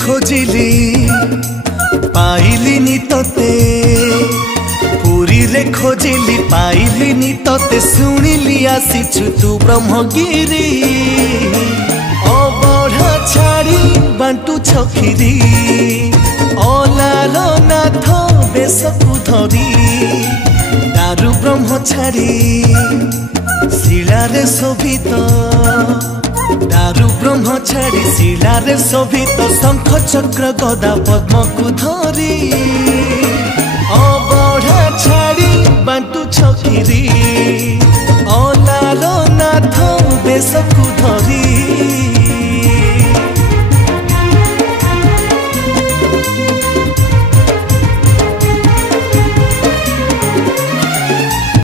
खोजिली पाइलिनी तोते पुरी रे खोजिली पाइलिनी तोते शुणिली आसीछु तू ब्रह्मगिरी अबढ़ा छाड़ी बांटू छखिरी अलालो नाथ बेसकु धरी दारु ब्रह्म छाड़ी शिलारे शोभित दारु ब्रह्म छाड़ी शिलारे शोभित शंख चक्र गदा पद्म को धरी अबढ़ा छाड़ी बांटू छकिरी अलालो नाथ बेसकु धरी